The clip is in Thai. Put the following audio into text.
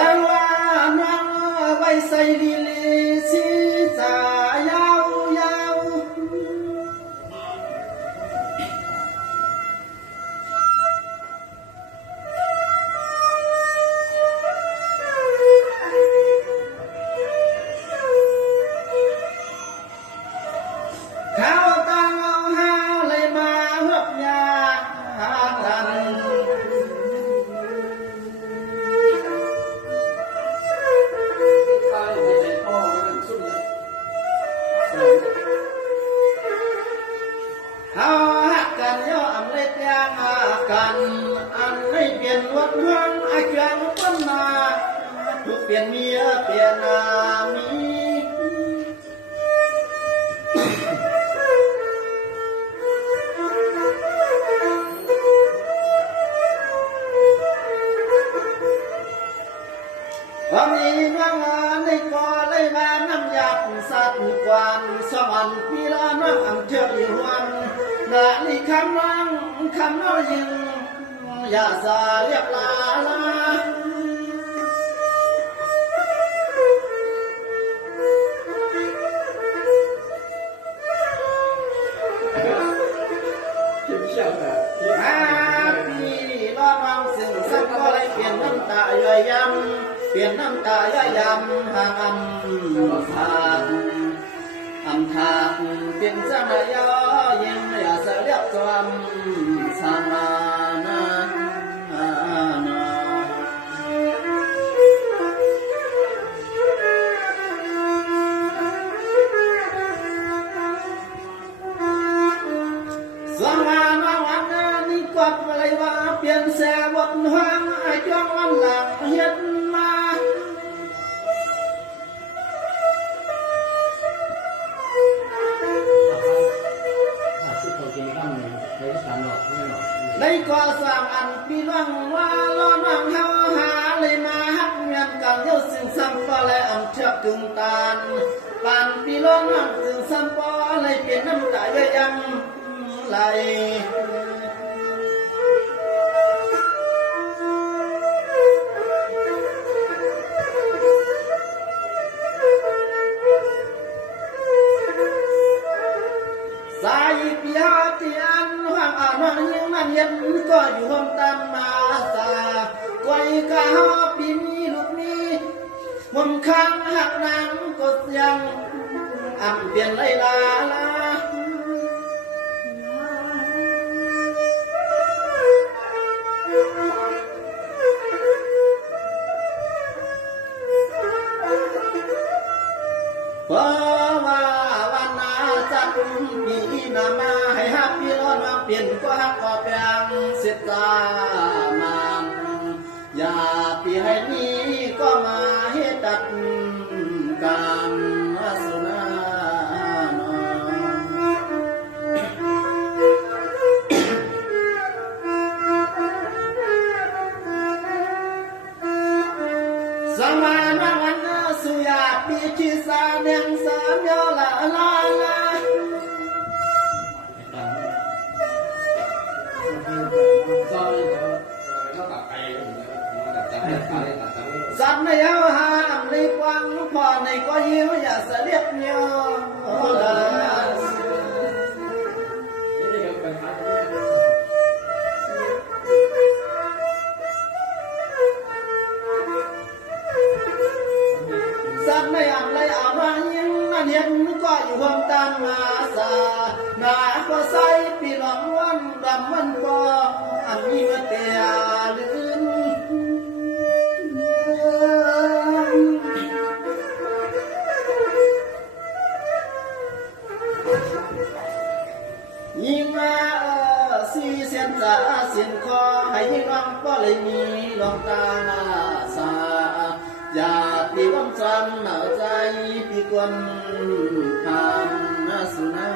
สังวานังไว้ใส่ลิลิสีสายาวยาวข้าวตังเอาหาเลยมาหอบยาตันเอาหักกันย่ออำเล็ดยางกันอันให้เปลี่ยนวัดเมืองไอ้เครื่องต้นนาทุกเปลี่ยนเมียเปลี่ยนนามีความนี้น้องในก่อเลยมาน้ำยาสัตว์กวนสวรรค์พี่ละน้องอันเชื่ออยู่วันนาลีคำรังคำน้อยยิงอย่าสาเรียบลาลาพี่รอดวังสิ่งสักก็เลยเปลี่ยนน้ำตาย่อยยำเปลี่ยนน้ำตาย่อยยำห่างอำทานอำทานเปลี่ยนสังยอยิงอย่าเสียเรียบจวมสามานาสวงานวันนี้กดอะไรว่าเปลี่ยนแสบดห้างไอ้จ้องวันหลังเฮ็ดมาในก่อสร้างอันพี่น้องว่าล้อน้องเฮาหาเลยมาฮักเมียนกันเยาสิ่งซ้ำปอเลยอันเชือกถึงตาลปานพี่น้องน้องสิ่งซ้ำปอเลยเปลี่ยนน้ำตาเยอะยังไหลสายพิหารที่อันห่างอ่านยิ่งนั้นเย็นก็อยู่ห้องตามมาตาก้อยกะฮอปีมีลูกมีมุมข้างหักนางก็ยังอ่ำเปลี่ยนไล่ลาลาเพราะว่าวันนาจักปีนามาให้ฮักพี่ร้อนมาเปลี่ยนก็ฮักก็เปลี่ยนเสียตามามอย่าปีให้นี้ก็มาให้ตัดการสุนาสมานาวันสุยาปีชีสาเนียงสามยอละลาลาสัตว์ในเฮาหามในกวางพอในก็ยิ้วอย่าเสลียบเนียวสัตว์ในอ่ำไรอ่ำมายิ่งนั่นเห็นก็อยู่ห้องตามมาสาหนาก็ใส่ปีหลงวันดำมันก็อันนี้มาเตียลืนยิ่งมาสีเสียนจ่าเสียนคอให้ยิ่งร้องก็เลยมีลองตาสาอย่าปีก้มจำหนาวใจปีกวนทำสุนา